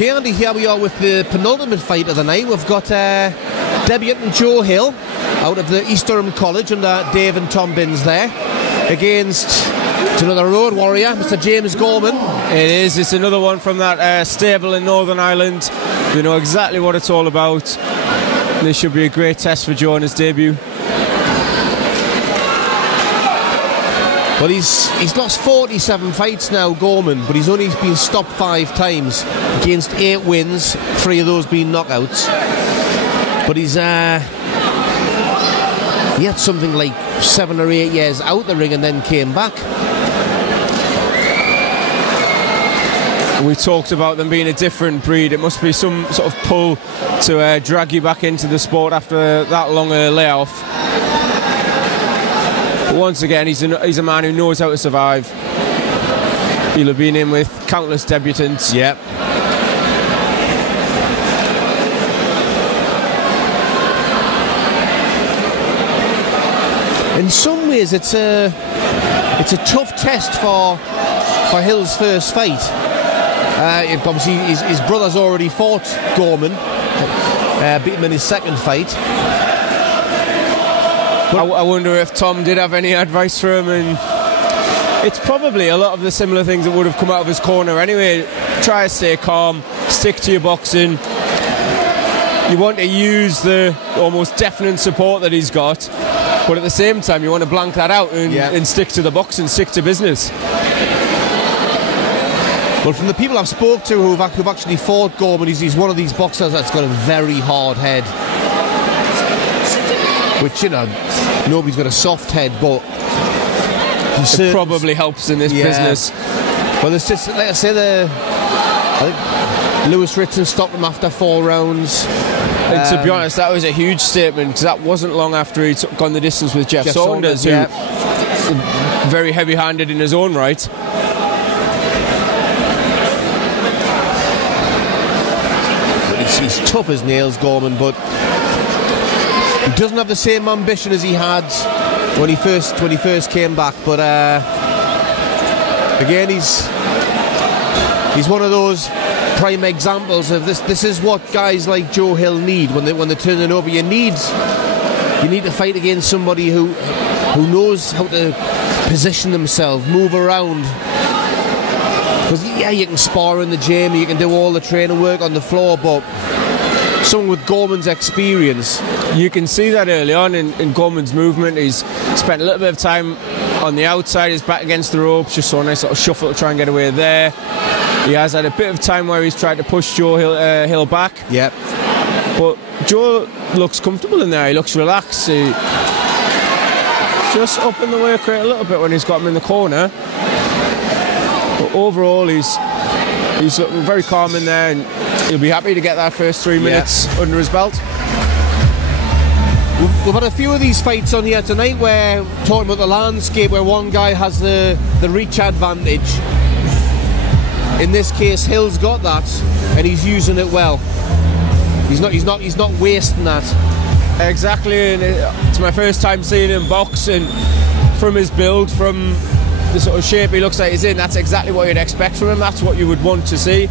Okay, Andy, here we are with the penultimate fight of the night. We've got debutant Joe Hill out of the East Durham College under Dave and Tom Binns there, against another road warrior, Mr. James Gorman. It is. It's another one from that stable in Northern Ireland. They know exactly what it's all about. This should be a great test for Joe in his debut. Well, he's lost 47 fights now, Gorman, but he's only been stopped 5 times, against 8 wins, 3 of those being knockouts. But he had something like 7 or 8 years out the ring and then came back. We talked about them being a different breed. It must be some sort of pull to drag you back into the sport after that long a layoff. But once again, he's a man who knows how to survive. He'll have been in with countless debutants. Yep. In some ways, it's a tough test for Hill's first fight. Obviously, his brother's already fought Gorman, beat him in his second fight. I wonder if Tom did have any advice for him, and it's probably a lot of the similar things that would have come out of his corner anyway. Try to stay calm, stick to your boxing. You want to use the almost deafening support that he's got, but at the same time you want to blank that out and stick to the boxing, stick to business. Well, from the people I've spoke to who've actually fought Gorman, he's one of these boxers that's got a very hard head. Which, you know, nobody's got a soft head, but it probably helps in this business. Well, it's just, like I say, I think Lewis Ritson stopped him after 4 rounds. And to be honest, that was a huge statement, because that wasn't long after he took on the distance with Jeff Saunders, who very heavy-handed in his own right. He's tough as nails, Gorman, but he doesn't have the same ambition as he had when he first came back. But again, he's one of those prime examples of this. This is what guys like Joe Hill need when they're turning over. You need to fight against somebody who knows how to position themselves, move around. Because you can spar in the gym, you can do all the training work on the floor, but someone with Gorman's experience, you can see that early on in Gorman's movement. He's spent a little bit of time on the outside, his back against the ropes, just saw a nice sort of shuffle to try and get away there. He has had a bit of time where he's tried to push Joe Hill back. Yep. But Joe looks comfortable in there, he looks relaxed. He just up in the work rate a little bit when he's got him in the corner. But overall, he's looking very calm in there, and he'll be happy to get that first 3 minutes under his belt. We've had a few of these fights on here tonight where we're talking about the landscape, where one guy has the reach advantage. In this case, Hill's got that, and he's using it well. He's not wasting that. Exactly, and it's my first time seeing him box, and from his build, from the sort of shape he looks like he's in, that's exactly what you'd expect from him. That's what you would want to see.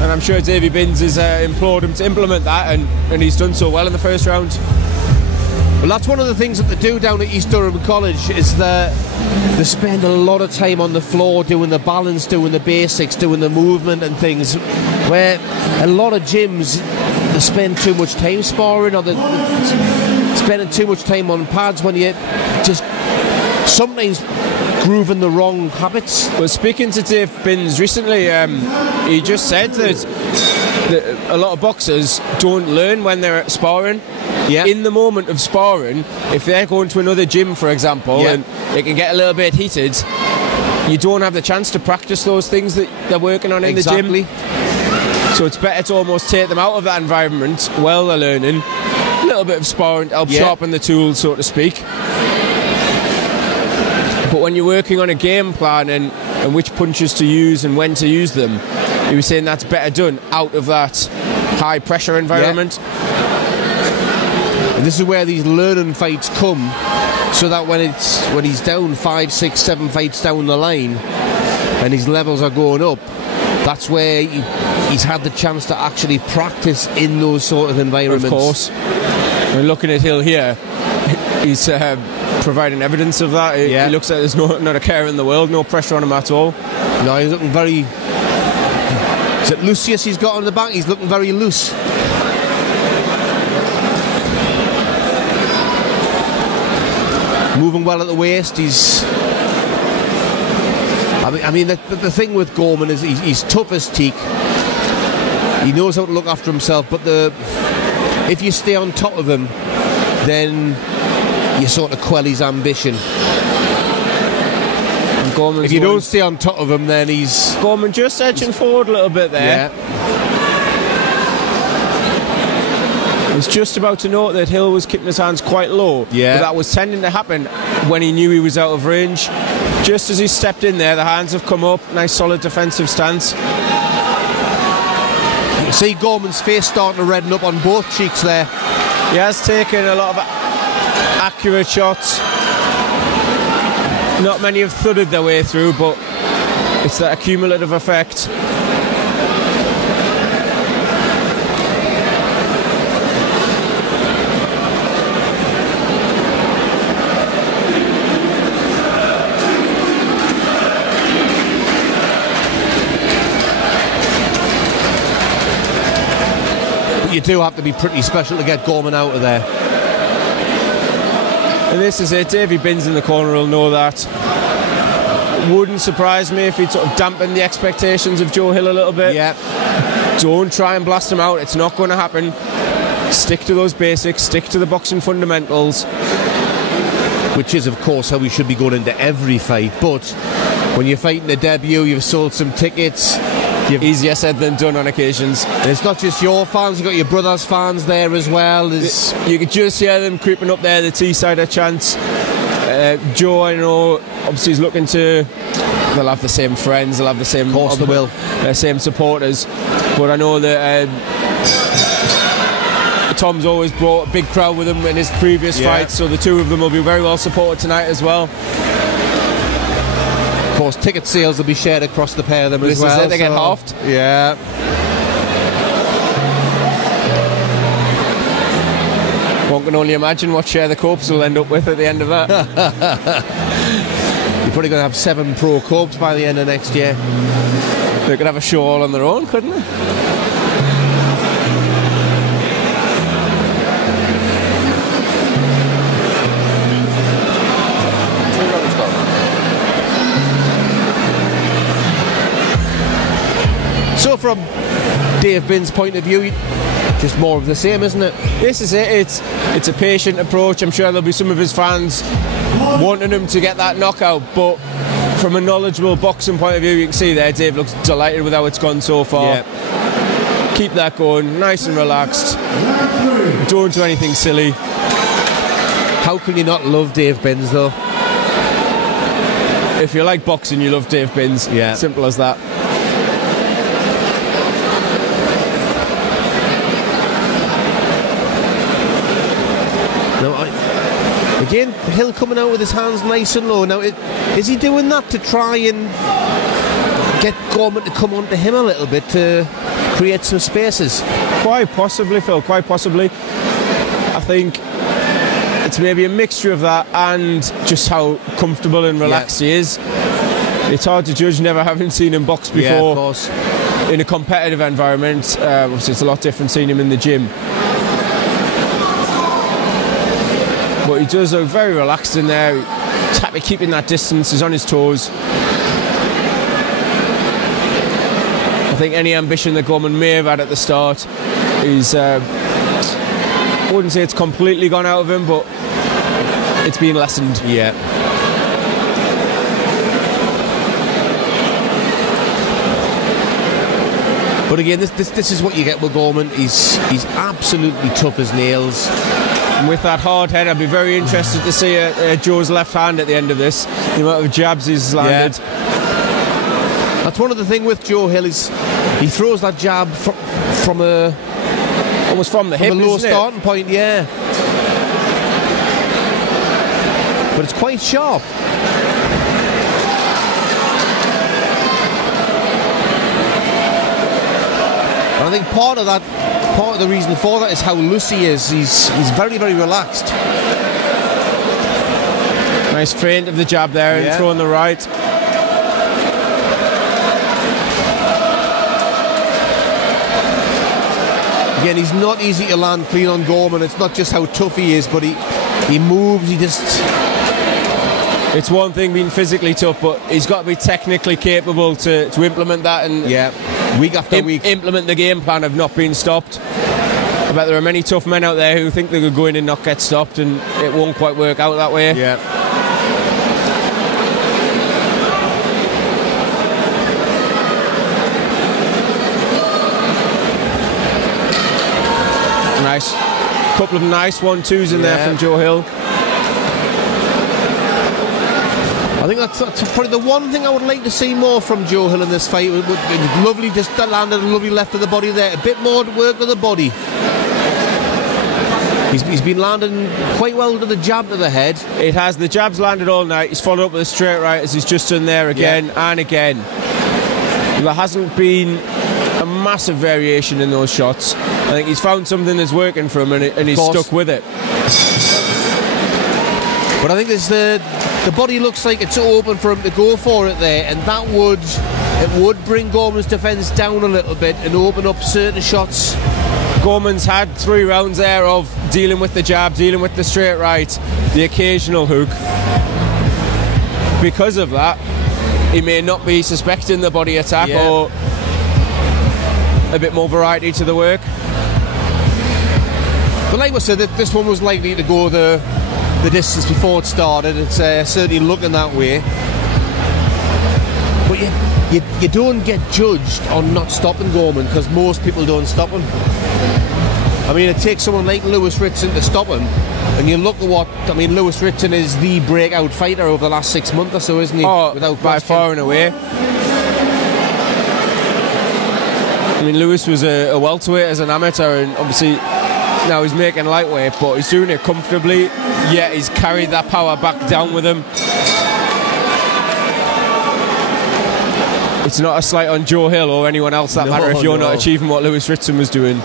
And I'm sure Davey Binns has implored him to implement that, and he's done so well in the first round. Well, that's one of the things that they do down at East Durham College, is that they spend a lot of time on the floor doing the balance, doing the basics, doing the movement and things, where a lot of gyms, they spend too much time sparring, or they're spending too much time on pads when you just sometimes grooving the wrong habits. Well, speaking to Dave Binns recently, he just said that a lot of boxers don't learn when they're sparring. In the moment of sparring, if they're going to another gym, for example, and it can get a little bit heated, you don't have the chance to practice those things that they're working on in the gym. So it's better to almost take them out of that environment while they're learning. A little bit of sparring to help sharpen the tools, so to speak. But when you're working on a game plan and which punches to use and when to use them, he was saying that's better done out of that high pressure environment. And this is where these learning fights come, so that when he's down 5, 6, 7 fights down the line and his levels are going up, that's where he's had the chance to actually practice in those sort of environments. Of course. We're looking at Hill here. He's providing evidence of that. He looks like there's not a care in the world, no pressure on him at all. No, he's looking very... Is it Lucius he's got on the back? He's looking very loose. Moving well at the waist. He's... I mean, the thing with Gorman is he's tough as teak. He knows how to look after himself, but if you stay on top of him, then you sort of quell his ambition. And if you don't stay on top of him, then he's... Gorman just edging forward a little bit there. Yeah. I was just about to note that Hill was keeping his hands quite low. Yeah. But that was tending to happen when he knew he was out of range. Just as he stepped in there, the hands have come up. Nice solid defensive stance. You can see Gorman's face starting to redden up on both cheeks there. He has taken a lot of accurate shots. Not many have thudded their way through, but it's that accumulative effect. You do have to be pretty special to get Gorman out of there. And this is it. Davy Binns in the corner will know that. Wouldn't surprise me if he'd sort of dampen the expectations of Joe Hill a little bit. Yeah. Don't try and blast him out. It's not going to happen. Stick to those basics. Stick to the boxing fundamentals. Which is, of course, how we should be going into every fight. But when you're fighting a debut, you've sold some tickets. Easier said than done on occasions. And it's not just your fans, you've got your brother's fans there as well. You could just hear them creeping up there, the Teessider chants. Joe, I know, obviously is looking to... They'll have the same friends, they'll have the same... Of course they will. Same supporters. But I know that Tom's always brought a big crowd with him in his previous fights, so the two of them will be very well supported tonight as well. Of course, ticket sales will be shared across the pair of them as well. This is it, they get halved. Yeah. One can only imagine what share the corpse will end up with at the end of that. You're probably going to have 7 pro corps by the end of next year. They could have a show all on their own, couldn't they? So from Dave Binns' point of view, just more of the same, isn't it? This is it. It's a patient approach. I'm sure there'll be some of his fans wanting him to get that knockout, but from a knowledgeable boxing point of view, you can see there Dave looks delighted with how it's gone so far. Yeah. Keep that going, nice and relaxed. Don't do anything silly. How can you not love Dave Binns, though? If you like boxing, you love Dave Binns. Yeah. Simple as that. Again, Hill coming out with his hands nice and low. Now, is he doing that to try and get Gorman to come onto him a little bit to create some spaces? Quite possibly, Phil, quite possibly. I think it's maybe a mixture of that and just how comfortable and relaxed he is. It's hard to judge, never having seen him box before. Yeah, of course. In a competitive environment. Obviously, it's a lot different seeing him in the gym. But he does look very relaxed in there. He's happy keeping that distance. He's on his toes. I think any ambition that Gorman may have had at the start is... I wouldn't say it's completely gone out of him, but it's been lessened. Yeah. But again, this is what you get with Gorman. He's absolutely tough as nails. And with that hard head, I'd be very interested to see Joe's left hand at the end of this. The amount of jabs he's landed. Yeah. That's one of the things with Joe Hill is he throws that jab from a... Almost from the hip, a low starting point, yeah. But it's quite sharp. I think part of the reason for that is how loose he is. He's very, very relaxed. Nice feint of the jab there and throwing the right. Again, he's not easy to land clean on Gorman. It's not just how tough he is, but he moves, he just... It's one thing being physically tough, but he's got to be technically capable to implement that and week after week implement the game plan of not being stopped. I bet there are many tough men out there who think they could go in and not get stopped, and it won't quite work out that way. Yeah. Nice. Couple of nice 1-2s in there from Joe Hill. I think that's probably the one thing I would like to see more from Joe Hill in this fight. It would be lovely, just that landed a lovely left of the body there. A bit more work with the body. He's been landing quite well to the jab to the head. It has. The jab's landed all night. He's followed up with a straight right as he's just done there again and again. There hasn't been a massive variation in those shots. I think he's found something that's working for him and he's stuck with it. But I think there's the body looks like it's open for him to go for it there, and that would bring Gorman's defence down a little bit and open up certain shots. Gorman's had 3 rounds there of dealing with the jab, dealing with the straight right, the occasional hook. Because of that, he may not be suspecting the body attack or a bit more variety to the work. But like I said, this one was likely to go the distance before it started. It's certainly looking that way. But you don't get judged on not stopping Gorman, because most people don't stop him. I mean, it takes someone like Lewis Ritson to stop him, and you look at what... I mean, Lewis Ritson is the breakout fighter over the last 6 months or so, isn't he? Oh, without by far and away. I mean, Lewis was a welterweight as an amateur, and obviously now he's making lightweight, but he's doing it comfortably, yet he's carried that power back down with him. It's not a slight on Joe Hill or anyone else that matter if you're not achieving what Lewis Ritson was doing.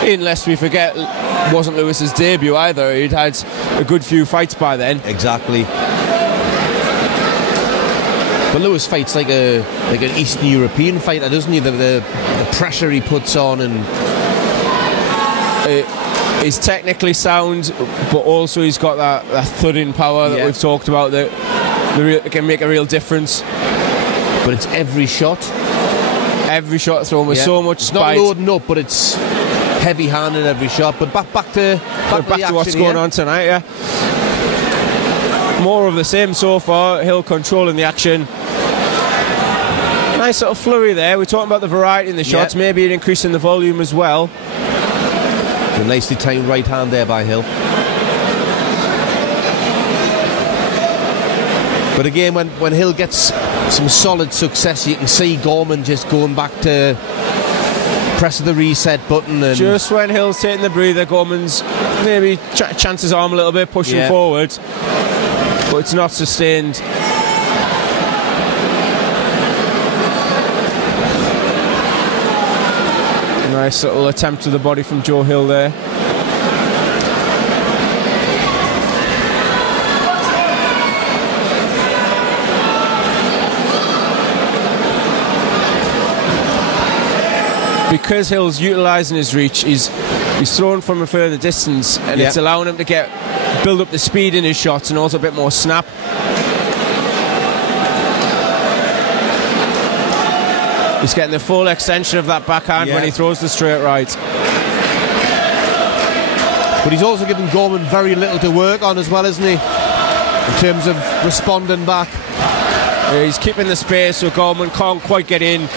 Unless we forget, it wasn't Lewis's debut either. He'd had a good few fights by then. Exactly. But Lewis fights like an Eastern European fighter, doesn't he? The pressure he puts on, and he's technically sound, but also he's got that thudding power that we've talked about that can make a real difference. But it's every shot thrown with so much spite. It's not loading up, but it's heavy-handed every shot. But back to what's going on tonight. More of the same so far. Hill controlling the action. Nice little flurry there. We're talking about the variety in the shots, maybe an increase in the volume as well. A nicely timed right hand there by Hill. But again, when Hill gets some solid success, you can see Gorman just going back to pressing the reset button. And just when Hill's taking the breather, Gorman's maybe chance his arm a little bit, pushing forward, but it's not sustained. Nice little attempt to the body from Joe Hill there. Because Hill's utilising his reach, he's throwing from a further distance, and it's allowing him to build up the speed in his shots and also a bit more snap. He's getting the full extension of that backhand when he throws the straight right. But he's also given Gorman very little to work on as well, isn't he? In terms of responding back. Yeah, he's keeping the space so Gorman can't quite get in.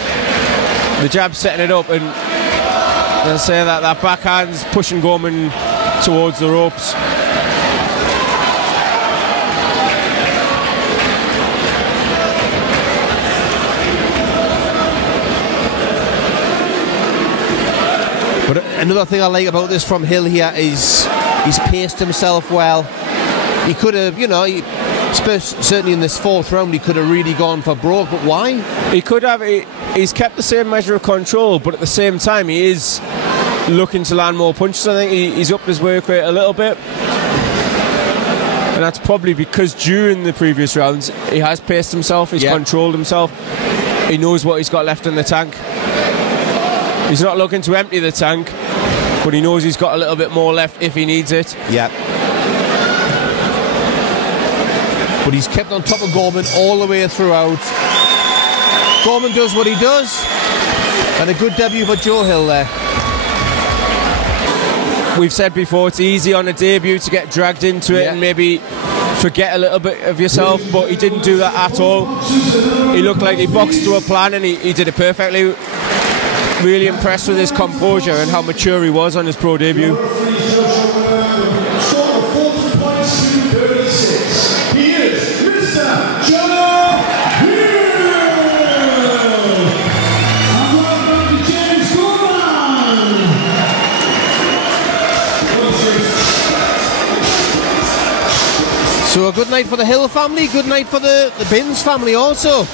The jab's setting it up, and I'll say that backhand's pushing Gorman towards the ropes. But another thing I like about this from Hill here is he's paced himself well. He could have, certainly in this fourth round, he could have really gone for broke, but why? He could have. he's kept the same measure of control, but at the same time he is looking to land more punches. I think he's upped his work rate a little bit, and that's probably because during the previous rounds he has paced himself, he's controlled himself, he knows what he's got left in the tank. He's not looking to empty the tank, but he knows he's got a little bit more left if he needs it. But he's kept on top of Gorman all the way throughout. Gorman does what he does, and a good debut for Joe Hill there. We've said before, it's easy on a debut to get dragged into it and maybe forget a little bit of yourself, but he didn't do that at all. He looked like he boxed to a plan, and he did it perfectly. Really impressed with his composure and how mature he was on his pro debut. So a good night for the Hill family, good night for the Binns family also.